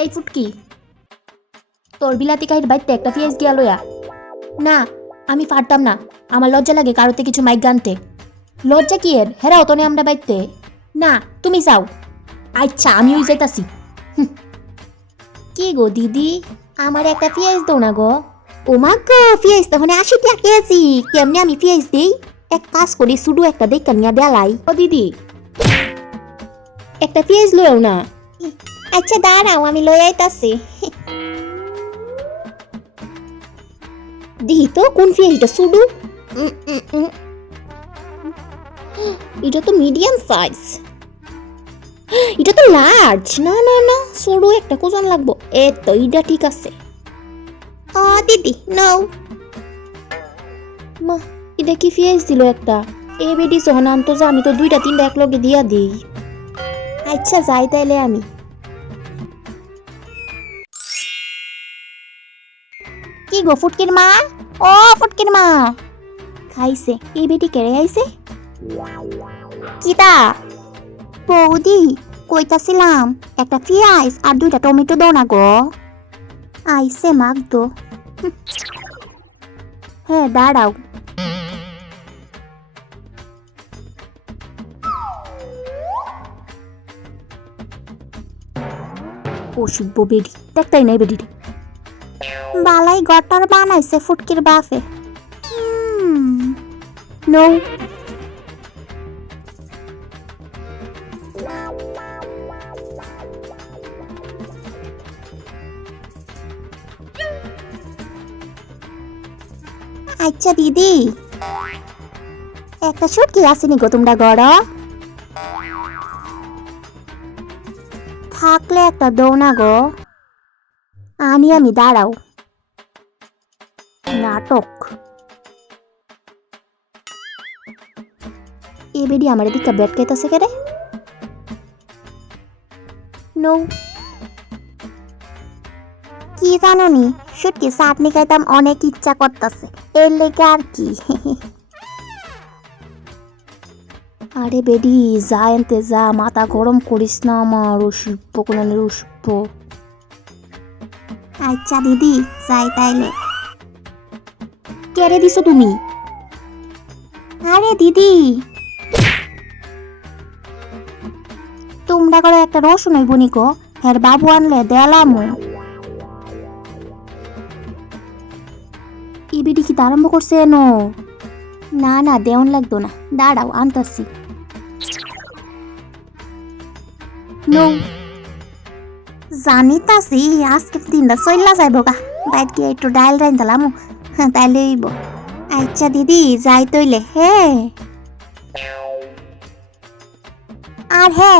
এই ফুটকি তোর বিলাতি কাহির বাইতে একটা পিএস গিয়া লইয়া। না, আমি পারতাম না, আমার লজ্জা লাগে কারোতে কিছু মাইক গানতে। লজ্জা কি এর? হেরাও তো আমরা বাইতে না, তুমি যাও। আচ্ছা আমি ওই যাইতাছি কি গো দিদি, আমার একটা পিএস দাও না গো। ও মা গো পিএস তখন আশি টাকা কেজি। কেমনে আমি পিএস দিই? এক কাজ করি, শুধু একটা দেখা নিয়ে দেলাই ও দিদি, একটা পিএস লইও না। আচ্ছা দাঁড়াও, আমি লই আইতাছি। দিহি তো, কোন পিএসটা শুধু এটা তো মিডিয়াম সাইজ এটা তো লার্জ না না না সরু একটা কোজন লাগবো। এ তো, এটা ঠিক আছে। আ, দিদি, নাও। মা, এটা কি ফিয়েস দিল একটা? এ বেডি যখন আনতো যে আমি তো দুইটা, তিনটা এক লগে দিয়া দিই। আচ্ছা যাই তাইলে আমি। কি গো ফুটকির মা? ও, ফুটকির মা। খাইছে। এই বেটি কেড়ে আইছে? কিতা? বৌদি, কইতাছিলাম, একটা পেঁয়াজ আর দুইটা টমেটো দাও না গো। আইসে মাগ দো। হ্যাঁ দাঁড়াও। অসুব্য বেডি দেখতাই নাই বেডিটি বালাই গটার বানাইছে ফুটকির বাফে নো। আচ্ছা দিদি। একটা সুটকি আসেনি গো তোমরা গড়। থাকলে একটা দৌ না গো। আনি আমি, দাঁড়াও। নাটক। এ বেডি আমার এদিকে ব্যাট খাইতেছে কে রে নো। কি জানো নি শুটকি চাটনি খাইতাম অনেক ইচ্ছা করতেছে। এর লেগে আর কি। আরে বেডি, যা এনতে যা, মাথা গরম করিস না আমার অসুব্য কোনানের অসুব্য আচ্ছা দিদি যাই তাইলে। কেড়ে দিছো তুমি? আরে দিদি। তোমরা করে একটা রসুন হইব নিকো হের বাবু আনলে দেলামো ইবিডি কি আরম্ভ করছে এনো? না না দেওয়ান লাগতো না। দাঁড়াও আনতাছি। নো। জানি তাসি আজকে তিনটা চল্লা যাইব গা। বাইট গিয়ে একটু ডাইল রাইন দিলাম হ্যাঁ তাইলে হইব আচ্ছা দিদি, যাই তইলে, হে। আর হে।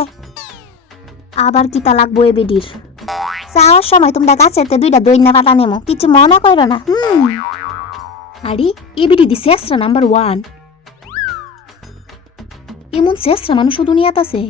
আবার কিতা লাগবো এ বেডির যাওয়ার সময় তোমরা গাছেতে দুইটা দৈন্যা পাতা নেমো, কিছু মনে করো না, হুম। আরে, এ বেডি দি শেষরা নাম্বার ওয়ান। এমন শেষরা মানুষ দুনিয়াত আছে।